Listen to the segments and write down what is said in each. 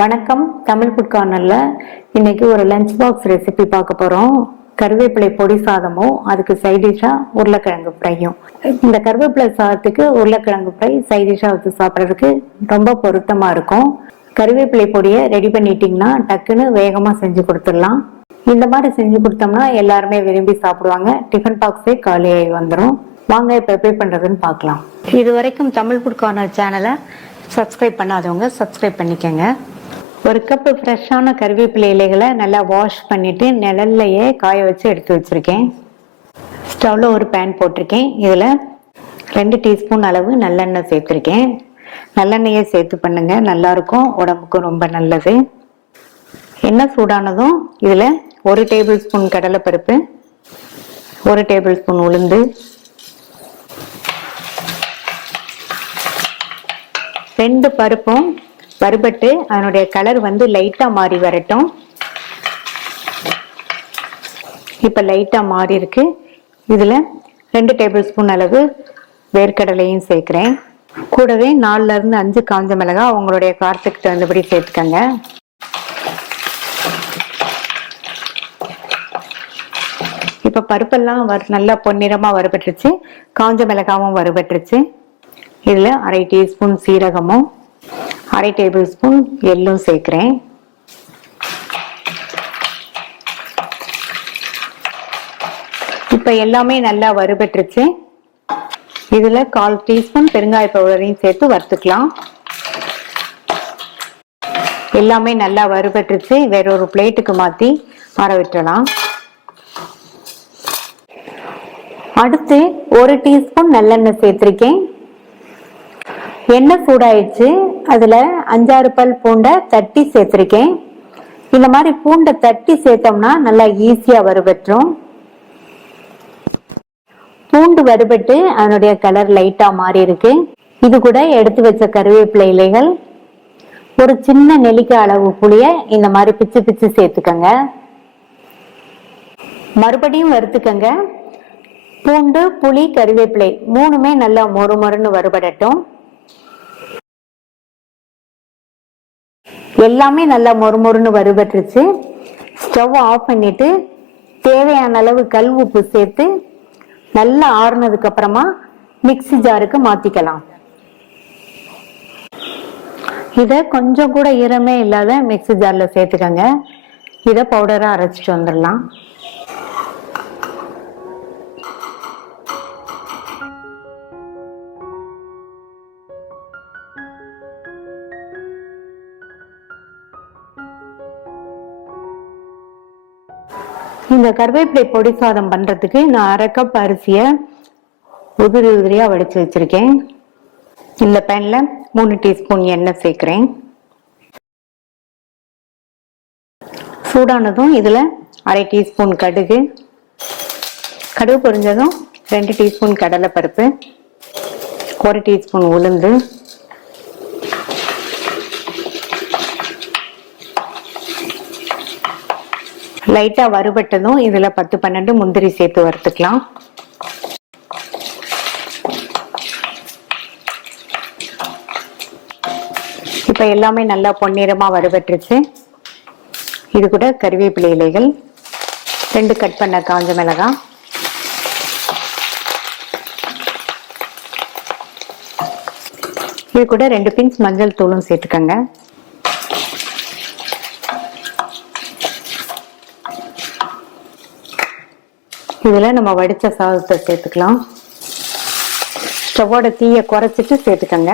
வணக்கம். தமிழ் ஃபுட் கார்னர்ல இன்னைக்கு ஒரு லஞ்ச் பாக்ஸ் ரெசிபி பார்க்க போறோம். கருவேப்பிலை பொடி சாதமும் அதுக்கு சைடிஷா உருளைக்கிழங்கு ஃப்ரையும். இந்த கருவேப்பிலை சாதத்துக்கு உருளைக்கிழங்கு ஃப்ரை சைடிஷா வச்சு சாப்பிட்றதுக்கு ரொம்ப பொருத்தமா இருக்கும். கருவேப்பிலை பொடியை ரெடி பண்ணிட்டீங்கன்னா டக்குன்னு வேகமா செஞ்சு கொடுத்துடலாம். இந்த மாதிரி செஞ்சு கொடுத்தோம்னா எல்லாருமே விரும்பி சாப்பிடுவாங்க. டிஃபன் பாக்ஸே காலியாகி வந்துடும். வாங்க இப்போ எப்படி பண்றதுன்னு பார்க்கலாம். இது வரைக்கும் தமிழ் ஃபுட் கார்னர் சேனலை சப்ஸ்கிரைப் பண்ணாதவங்க சப்ஸ்கிரைப் பண்ணிக்கோங்க. ஒரு கப்பு ஃப்ரெஷ்ஷான கருவேப்பிலை இலைகளை நல்லா வாஷ் பண்ணிட்டு நிழல்லையே காய வச்சு எடுத்து வச்சிருக்கேன். ஸ்டவ்ல ஒரு பேன் போட்டிருக்கேன். இதில் 2 டீஸ்பூன் அளவு நல்லெண்ணெய் சேர்த்துருக்கேன். நல்லெண்ணெயை சேர்த்து பண்ணுங்க, நல்லா இருக்கும், உடம்புக்கும் ரொம்ப நல்லது. எண்ணெய் சூடானதும் இதில் 1 டேபிள் ஸ்பூன் கடலைப்பருப்பு, 1 டேபிள் ஸ்பூன் உளுந்து, 2 பருப்பும் வறுபட்டு அதனுடைய கலர் லைட்டா மாறி வரட்டும். இப்ப லைட்டா மாறி இருக்கு. இதுல 2 டேபிள் ஸ்பூன் அளவு வேர்க்கடலையும் சேர்க்கிறேன். கூடவே 4ல இருந்து 5 காஞ்ச மிளகாய் உங்களுடைய காரத்துக்கு தகுந்தபடி சேர்த்துக்கங்க. இப்ப பருப்பெல்லாம் நல்லா பொன்னிறமா வறுபட்டுருச்சு. காஞ்ச மிளகாவும் வறுபட்டுருச்சு. இதுல 1/2 டீஸ்பூன் சீரகமும் 1/2 டேபிள் ஸ்பூன் எள்ளும் சேர்க்கிறேன். இப்ப எல்லாமே நல்லா வறுபட்டுருச்சு. இதுல 1/4 டீஸ்பூன் பெருங்காய பவுடரையும் சேர்த்து வறுத்துக்கலாம். எல்லாமே நல்லா வறுபட்டுருச்சு. வேற ஒரு பிளேட்டுக்கு மாத்தி ஆற விட்டுறலாம். அடுத்து 1 டீஸ்பூன் நல்லெண்ணெய் சேர்த்திருக்கேன். எண்ணெய் சூடாயிடுச்சு. அதுல 5-6 பல் பூண்டை தட்டி சேர்த்திருக்கேன். இந்த மாதிரி பூண்டை தட்டி சேர்த்தோம்னா நல்லா ஈஸியா வறுபட்டுரும். பூண்டு வறுபட்டு அதனுடைய கலர் லைட்டா மாறி இருக்கு. இது கூட எடுத்து வச்ச கருவேப்பிலை இலைகள், ஒரு சின்ன நெல்லிக்காய் அளவு புளிய இந்த மாதிரி பிச்சு பிச்சு சேர்த்துக்கங்க. மறுபடியும் வறுத்துக்கங்க. பூண்டு, புளி, கருவேப்பிலை 3மே நல்லா மொறு மொறுன்னு வறுபடட்டும். எல்லாமே நல்லா மொறுமொறுன்னு வறுபட்டுருச்சு. ஸ்டவ் ஆஃப் பண்ணிட்டு தேவையான அளவு கல் உப்பு சேர்த்து நல்லா ஆறுனதுக்கு அப்புறமா மிக்ஸி ஜாருக்கு மாத்திக்கலாம். இத கொஞ்சம் கூட ஈரமே இல்லாத மிக்ஸி ஜார்ல சேர்த்துக்கங்க. இத பவுடரா அரைச்சிட்டு வந்துடலாம். இந்த கருவேப்பிலை பொடி சாதம் பண்றதுக்கு நான் 1/2 கப் அரிசியை உதிரி உதிரியா வடிச்சு வச்சிருக்கேன். இந்த பேன்ல 3 டீஸ்பூன் எண்ணெய் சேர்க்கிறேன். சூடானதும் இதுல 1/2 டீஸ்பூன் கடுகு, கடுகு பொரிஞ்சதும் 2 டீஸ்பூன் கடலை பருப்பு, 1 டீஸ்பூன் உளுந்து, லைட்டா வறுபட்டதும் இதுல 10-12 முந்திரி சேர்த்து வறுத்துக்கலாம். இப்ப எல்லாமே நல்லா பொன்னிறமா வறுபட்டுருச்சு. இது கூட கருவேப்பிலை இலைகள், 2 கட் பண்ண காஞ்ச மிளகாய், இது கூட 2 பிஞ்ச் மஞ்சள் தூளும் சேர்த்துக்கங்க. இதுல நம்ம வடிச்ச சாதத்தை சேர்த்துக்கலாம். ஸ்டவோட தீயை குறைச்சிட்டு சேர்த்துக்கங்க.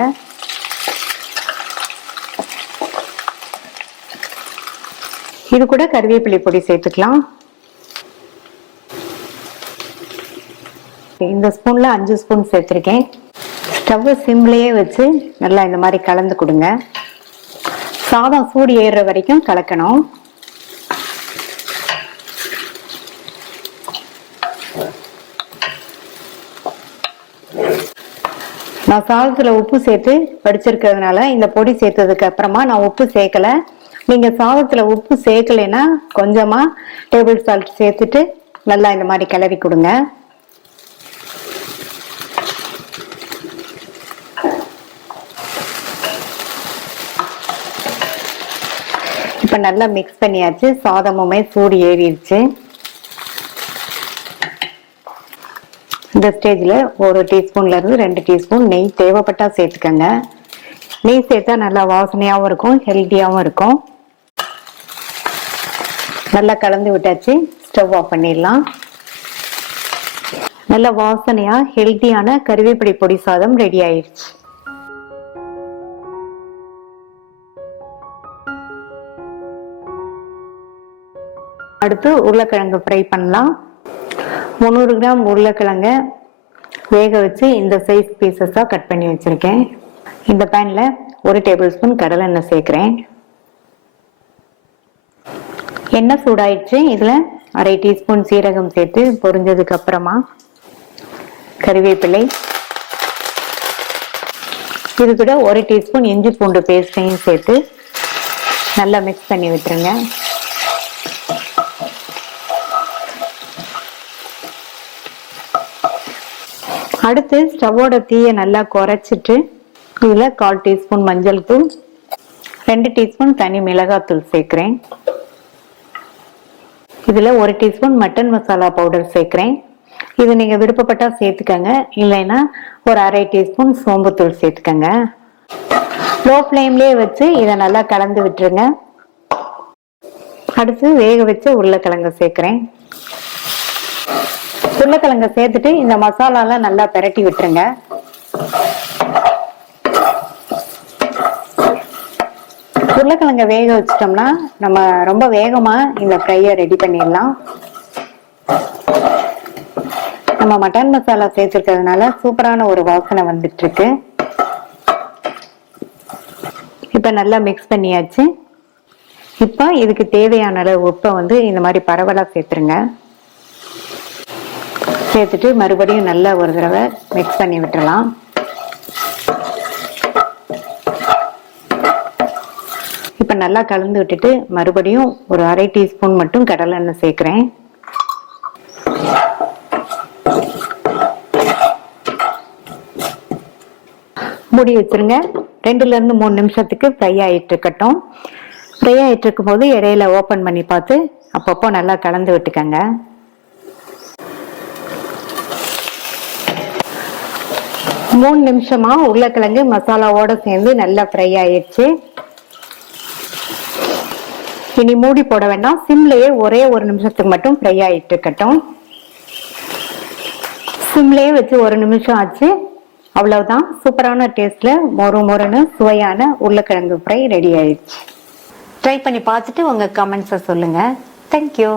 இது கூட கருவேப்பிலை பொடி சேர்த்துக்கலாம். இந்த ஸ்பூன்ல 5 ஸ்பூன் சேர்த்திருக்கேன். ஸ்டவ் சிம்லயே வச்சு நல்லா இந்த மாதிரி கலந்து கொடுங்க. சாதம் சூடு ஏறுற வரைக்கும் கலக்கணும். நான் சாதத்துல உப்பு சேர்த்து வடிச்சிருக்கிறதுனால இந்த பொடி சேர்த்ததுக்கு அப்புறமா நான் உப்பு சேர்க்கல. நீங்க சாதத்துல உப்பு சேர்க்கலைன்னா கொஞ்சமா டேபிள் சால்ட் சேர்த்துட்டு நல்லா இந்த மாதிரி கிளறி கொடுங்க. இப்போ நல்லா மிக்ஸ் பண்ணியாச்சு. சாதமுமே சூடு ஏறிடுச்சு. இந்த ஸ்டேஜில் 1 டீஸ்பூன்லேருந்து 2 டீஸ்பூன் நெய் தேவைப்பட்டா சேர்த்துக்கங்க. நெய் சேர்த்தா நல்லா வாசனையாகவும் இருக்கும், ஹெல்த்தியாகவும் இருக்கும். நல்லா கலந்து விட்டாச்சு. ஸ்டவ் ஆஃப் பண்ணிடலாம். நல்ல வாசனையா ஹெல்த்தியான கருவேப்பிலை பொடி சாதம் ரெடி ஆயிடுச்சு. அடுத்து உருளைக்கிழங்கு ஃப்ரை பண்ணலாம். 300 கிராம் உருளைக்கிழங்க வேக வச்சு இந்த சைஸ் பீசஸாக கட் பண்ணி வச்சிருக்கேன். இந்த பேனில் 1 டேபிள் ஸ்பூன் கடலை எண்ணெய் சேர்க்குறேன். எண்ணெய் சூடாயிடுச்சு. இதில் அரை டீஸ்பூன் சீரகம் சேர்த்து பொரிஞ்சதுக்கு அப்புறமா கறிவேப்பிலை, இது கூட 1 டீஸ்பூன் இஞ்சி பூண்டு பேஸ்டையும் சேர்த்து நல்லா மிக்ஸ் பண்ணி விட்டுருங்க. அடுத்து ஸ்டவோட தீயை நல்லா குறைச்சிட்டு இதில் 1/4 டீஸ்பூன் மஞ்சள் தூள், 2 டீஸ்பூன் தனி மிளகாத்தூள் சேர்க்குறேன். இதில் 1 டீஸ்பூன் மட்டன் மசாலா பவுடர் சேர்க்குறேன். இது நீங்கள் விருப்பப்பட்டா சேர்த்துக்கங்க, இல்லைன்னா ஒரு அரை டீஸ்பூன் சோம்புத்தூள் சேர்த்துக்கங்க. லோ ஃப்ளேம்லேயே வச்சு இதை நல்லா கலந்து விட்டுருங்க. அடுத்து வேக வச்ச உருளைக்கிழங்கு சேர்க்குறேன். உருளைக்கிழங்க சேர்த்துட்டு இந்த மசாலாலாம் நல்லா பிரட்டி விட்டுருங்க. உருளைக்கிழங்க வேக வச்சிட்டோம்னா நம்ம ரொம்ப வேகமா இந்த ஃப்ரையை ரெடி பண்ணிடலாம். நம்ம மட்டன் மசாலா சேர்த்துருக்கிறதுனால சூப்பரான ஒரு வாசனை வந்துட்டு இருக்கு. இப்ப நல்லா மிக்ஸ் பண்ணியாச்சு. இப்ப இதுக்கு தேவையான அளவு உப்பை வந்து இந்த மாதிரி பரவலா சேர்த்துருங்க. சேர்த்துட்டு மறுபடியும் நல்லா ஒரு தடவை மிக்ஸ் பண்ணி விட்டுறலாம். இப்ப நல்லா கலந்து விட்டுட்டு மறுபடியும் ஒரு அரை டீஸ்பூன் மட்டும் கடலை எண்ணெய் சேர்க்கிறேன். மூடி வச்சிருங்க. 2ல இருந்து 3 நிமிஷத்துக்கு ஃப்ரை ஆயிட்டு இருக்கட்டும். ஃப்ரை ஆயிட்டு இருக்கும் போது இடையில ஓபன் பண்ணி பார்த்து அப்பப்போ நல்லா கலந்து விட்டுக்கங்க. மூணு நிமிஷமா உருளைக்கிழங்கு மசாலாவோட சேர்ந்து நல்லா ஃப்ரை ஆயிடுச்சு. இனி மூடி போட வேண்டாம், சிம்லயே ஒரே 1 நிமிஷத்துக்கு மட்டும் ஃப்ரை ஆயிட்டு இருக்கட்டும். சிம்லயே வச்சு 1 நிமிஷம் ஆச்சு. அவ்வளவுதான், சூப்பரான டேஸ்ட்ல மொறு மொறுன்னு சுவையான உருளைக்கிழங்கு ஃப்ரை ரெடி ஆயிடுச்சு. ட்ரை பண்ணி பார்த்துட்டு உங்க கமெண்ட்ஸை சொல்லுங்க. தேங்க்யூ.